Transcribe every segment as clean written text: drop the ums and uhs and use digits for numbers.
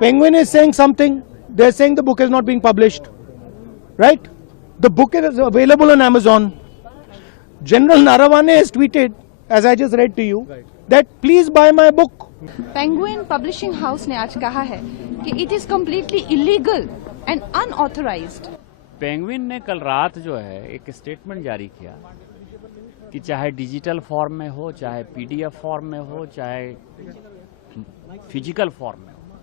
Penguin is saying something. They're saying the book is not being published. Right? The book is available on Amazon. General Narawane has tweeted, as I just read to you, that please buy my book. Penguin Publishing House ने आज कहा है कि it is completely illegal and unauthorized. Penguin ने कल रात जो है एक स्टेटमेंट जारी किया कि चाहे डिजिटल फॉर्म में हो, चाहे पीडीएफ फॉर्म में हो, चाहे फिजिकल फॉर्म में हो,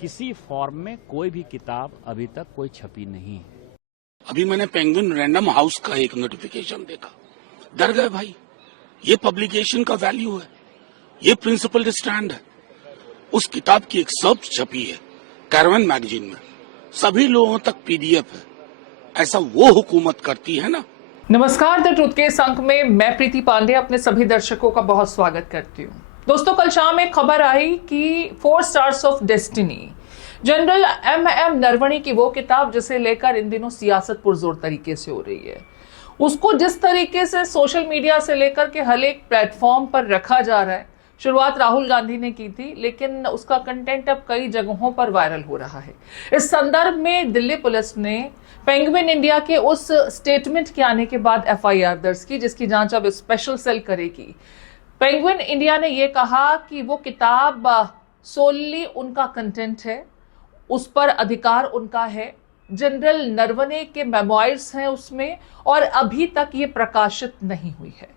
किसी फॉर्म में कोई भी किताब अभी तक कोई छपी नहीं है। अभी मैंने पेंगुइन रैंडम हाउस का एक नोटिफिकेशन देखा, डर गए भाई। ये पब्लिकेशन का वैल्यू है, ये प्रिंसिपल स्टैंड है। उस किताब की एक सब छपी है कैरवन मैगजीन में, सभी लोगों तक पीडीएफ है। ऐसा वो हुकूमत करती है ना। नमस्कार, द ट्रूथ के इस अंक में मैं प्रीति पांडे अपने सभी दर्शकों का बहुत स्वागत करती हूँ। दोस्तों, कल शाम एक खबर आई कि 4 Stars of Destiny, general M Naravane की वो किताब जिसे लेकर इन दिनों सियासत पुरजोर तरीके से हो रही है, उसको जिस तरीके से सोशल मीडिया से लेकर के हर एक प्लेटफॉर्म पर रखा जा रहा है। शुरुआत राहुल गांधी ने की थी, लेकिन उसका कंटेंट अब कई जगहों पर वायरल हो रहा है। इस संदर्भ में दिल्ली पुलिस ने पेंगुइन इंडिया के उस स्टेटमेंट के आने के बाद एफआईआर दर्ज की, जिसकी जांच अब स्पेशल सेल करेगी। पेंगुइन इंडिया ने यह कहा कि वो किताब सोलली उनका कंटेंट है, उस पर अधिकार उनका है। जनरल नरवणे के मेमोइर्स हैं उसमें, और अभी तक ये प्रकाशित नहीं हुई है।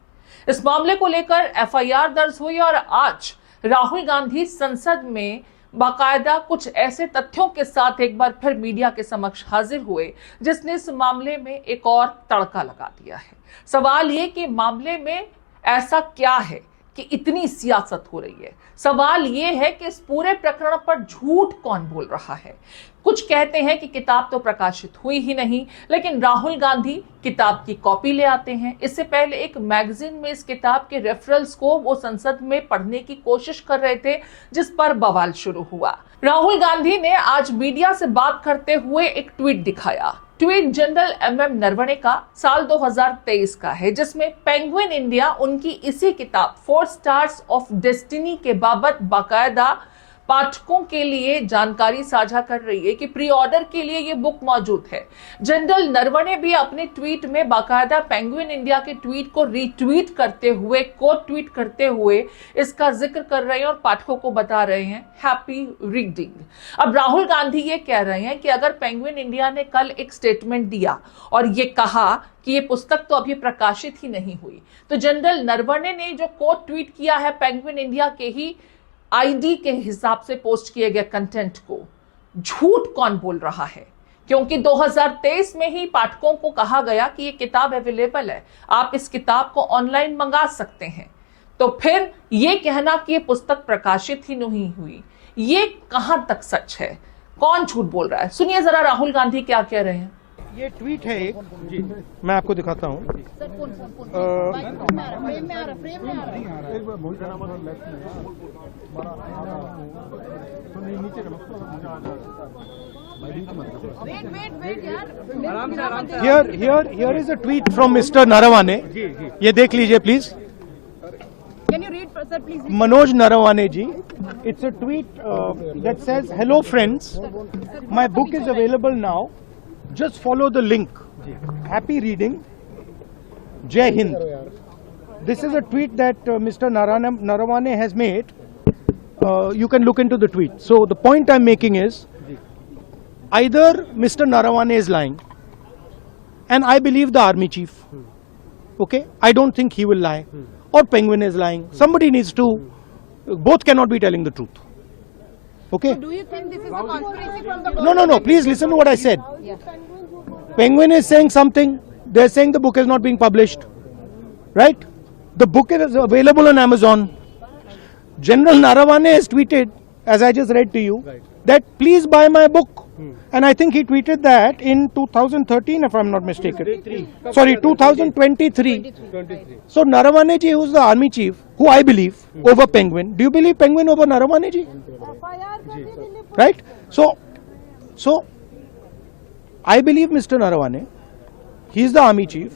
इस मामले को लेकर एफआईआर दर्ज हुई और आज राहुल गांधी संसद में बाकायदा कुछ ऐसे तथ्यों के साथ एक बार फिर मीडिया के समक्ष हाजिर हुए, जिसने इस मामले में एक और तड़का लगा दिया है। सवाल ये कि मामले में ऐसा क्या है कि इतनी सियासत हो रही है। सवाल ये है कि इस पूरे प्रकरण पर झूठ कौन बोल रहा है। कुछ कहते हैं कि किताब तो प्रकाशित हुई ही नहीं, लेकिन राहुल गांधी किताब की कॉपी ले आते हैं। इससे पहले एक मैगजीन में इस किताब के रेफरेंस को वो संसद में पढ़ने की कोशिश कर रहे थे, जिस पर बवाल शुरू हुआ। राहुल गांधी ने आज मीडिया से बात करते हुए एक ट्वीट दिखाया। ट्वीट जनरल एम नरवणे का साल 2023 का है, जिसमें पेंगुइन इंडिया उनकी इसी किताब 4 स्टार्स ऑफ डेस्टिनी के बाबत बाकायदा पाठकों के लिए जानकारी साझा कर रही है कि प्री ऑर्डर के लिए ये बुक मौजूद है। जनरल नरवणे भी अपने ट्वीट में बाकायदा पेंगुइन इंडिया के ट्वीट को रीट्वीट करते हुए, कोट ट्वीट करते हुए इसका जिक्र कर रहे हैं और पाठकों को बता रहे हैं हैप्पी रीडिंग। अब राहुल गांधी ये कह रहे हैं कि अगर पेंगुइन इंडिया ने कल एक स्टेटमेंट दिया और ये कहा कि ये पुस्तक तो अभी प्रकाशित ही नहीं हुई, तो जनरल नरवणे ने जो कोट ट्वीट किया है पेंगुइन इंडिया के ही आईडी के हिसाब से पोस्ट किए गए कंटेंट को झूठ कौन बोल रहा है? क्योंकि 2023 में ही पाठकों को कहा गया कि ये किताब अवेलेबल है, आप इस किताब को ऑनलाइन मंगा सकते हैं। तो फिर ये कहना कि ये पुस्तक प्रकाशित ही नहीं हुई, ये कहां तक सच है? कौन झूठ बोल रहा है? सुनिए जरा राहुल गांधी क्या कह रहे हैं। ये ट्वीट है एक, मैं आपको दिखाता हूँ। Here is a tweet from Mr. Narawane. ये देख लीजिए please. Can you read, sir, please? Manoj Narawane ji. It's a tweet that says, "Hello friends, my book is available now. Just follow the link. Happy reading. Jai Hind." This is a tweet that Mr. Narawane has made. You can look into the tweet. So the point I'm making is, either Mr. Narawane is lying, and I believe the army chief. Okay, I don't think he will lie, or Penguin is lying. Somebody needs to. Both cannot be telling the truth. Okay. Do you think this is a conspiracy from the No. Please listen to what I said. Penguin is saying something. They're saying the book is not being published. Right? The book is available on Amazon. General Narawane has tweeted, as I just read to you, that please buy my book. And I think he tweeted that in 2013, if I'm not mistaken. Sorry, 2023. So Narawane ji, who's the army chief, who I believe over Penguin. Do you believe Penguin over Narawane ji? Right? So I believe Mr. Narawane. He is the army chief.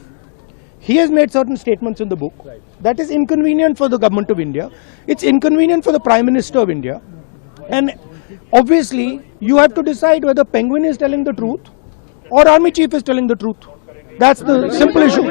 He has made certain statements in the book that is inconvenient for the government of India. It's inconvenient for the Prime Minister of India. And obviously you have to decide whether Penguin is telling the truth or Army Chief is telling the truth. That's the simple issue.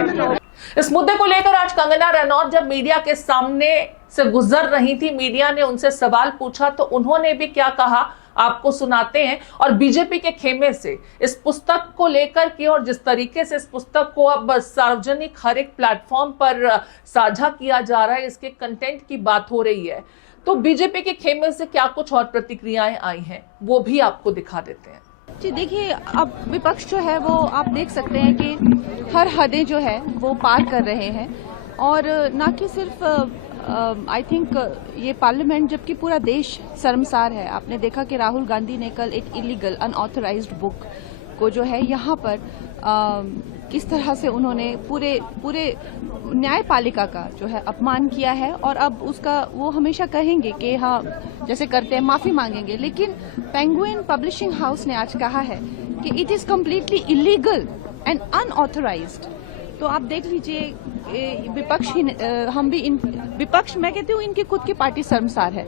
इस मुद्दे को लेकर आज कंगना रनौत जब media के सामने से गुजर रही थी, मीडिया ने उनसे सवाल पूछा तो उन्होंने भी क्या कहा आपको सुनाते हैं। और बीजेपी के खेमे से इस पुस्तक को लेकर के और जिस तरीके से इस पुस्तक को अब सार्वजनिक हर एक प्लेटफॉर्म पर साझा किया जा रहा है, इसके कंटेंट की बात हो रही है, तो बीजेपी के खेमे से क्या कुछ और प्रतिक्रियाएं आई हैं वो भी आपको दिखा देते हैं। जी देखिए, अब विपक्ष जो है वो आप देख सकते हैं कि हर हदें जो है वो पार कर रहे हैं, और ना कि सिर्फ आई थिंक ये पार्लियामेंट जबकि पूरा देश शर्मसार है। आपने देखा कि राहुल गांधी ने कल एक इलीगल अनऑथराइज्ड बुक को जो है यहाँ पर किस तरह से उन्होंने पूरे न्यायपालिका का जो है अपमान किया है, और अब उसका वो हमेशा कहेंगे कि हाँ जैसे करते हैं माफी मांगेंगे। लेकिन पेंगुइन पब्लिशिंग हाउस ने आज कहा है कि it is completely illegal and unauthorised. तो आप देख लीजिए विपक्ष ही हम भी विपक्ष मैं कहती हूँ इनकी खुद की पार्टी शर्मसार है।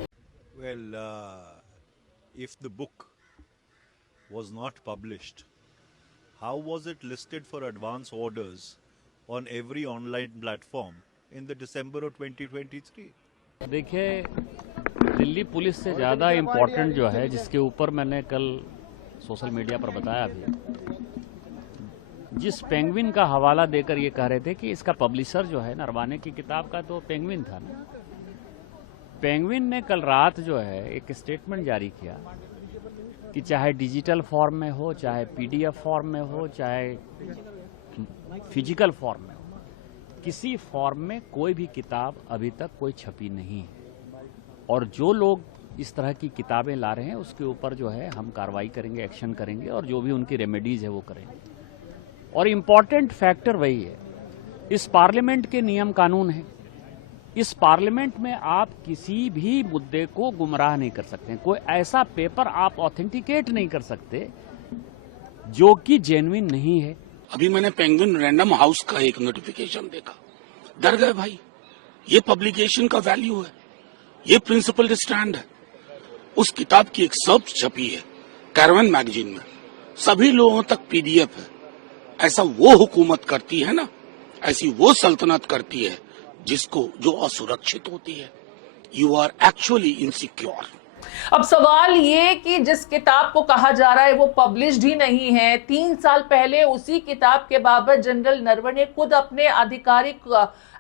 Well, if the book was not published, how was it listed for advance orders on every online platform in the December of 2023? देखिए, दिल्ली पुलिस से ज़्यादा इम्पोर्टेंट जो है, जिसके ऊपर मैंने कल सोशल मीडिया पर बताया भी, जिस पेंगुइन का हवाला देकर ये कह रहे थे कि इसका पब्लिशर जो है नरवाने की किताब का तो पेंगुइन था ना। पेंगुइन ने कल रात जो है एक स्टेटमेंट जारी किया कि चाहे डिजिटल फॉर्म में हो, चाहे पीडीएफ फॉर्म में हो, चाहे फिजिकल फॉर्म में हो, किसी फॉर्म में कोई भी किताब अभी तक कोई छपी नहीं है, और जो लोग इस तरह की किताबें ला रहे हैं उसके ऊपर जो है हम कार्रवाई करेंगे, एक्शन करेंगे, और जो भी उनकी रेमेडीज है वो करेंगे। और इम्पॉर्टेंट फैक्टर वही है, इस पार्लियामेंट के नियम कानून है। इस पार्लियामेंट में आप किसी भी मुद्दे को गुमराह नहीं कर सकते, कोई ऐसा पेपर आप ऑथेंटिकेट नहीं कर सकते जो कि जेन्युइन नहीं है। अभी मैंने पेंगुइन रैंडम हाउस का एक नोटिफिकेशन देखा, डर गए भाई। ये पब्लिकेशन का वैल्यू है, ये प्रिंसिपल स्टैंड है। उस किताब की एक सब छपी है कैरवन मैगजीन में, सभी लोगों तक पीडीएफ है। ऐसा वो हुकूमत करती है ना, ऐसी वो सल्तनत करती है जो असुरक्षित होती है। You are actually insecure. अब सवाल ये कि जिस किताब को कहा जा रहा है वो पब्लिश्ड ही नहीं है, 3 साल पहले उसी किताब के बाबत जनरल नरवणे खुद अपने आधिकारिक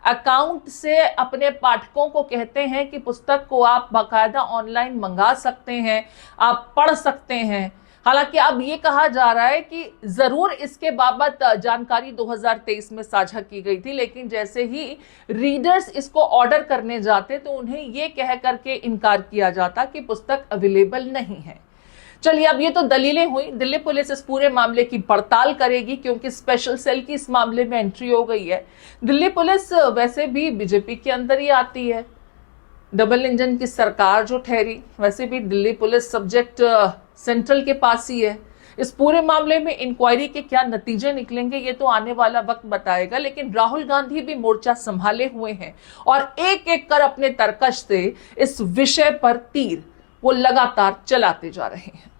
अकाउंट से अपने पाठकों को कहते हैं कि पुस्तक को आप बाकायदा ऑनलाइन मंगा सकते हैं, आप पढ़ सकते हैं। हालांकि अब ये कहा जा रहा है कि जरूर इसके बाबत जानकारी 2023 में साझा की गई थी, लेकिन जैसे ही रीडर्स इसको ऑर्डर करने जाते तो उन्हें ये कह करके इनकार किया जाता कि पुस्तक अवेलेबल नहीं है। चलिए, अब ये तो दलीलें हुई। दिल्ली पुलिस इस पूरे मामले की पड़ताल करेगी क्योंकि स्पेशल सेल की इस मामले में एंट्री हो गई है। दिल्ली पुलिस वैसे भी बीजेपी के अंदर ही आती है, डबल इंजन की सरकार जो ठहरी, वैसे भी दिल्ली पुलिस सब्जेक्ट सेंट्रल के पास ही है। इस पूरे मामले में इंक्वायरी के क्या नतीजे निकलेंगे ये तो आने वाला वक्त बताएगा, लेकिन राहुल गांधी भी मोर्चा संभाले हुए हैं और एक एक कर अपने तरकश से इस विषय पर तीर वो लगातार चलाते जा रहे हैं।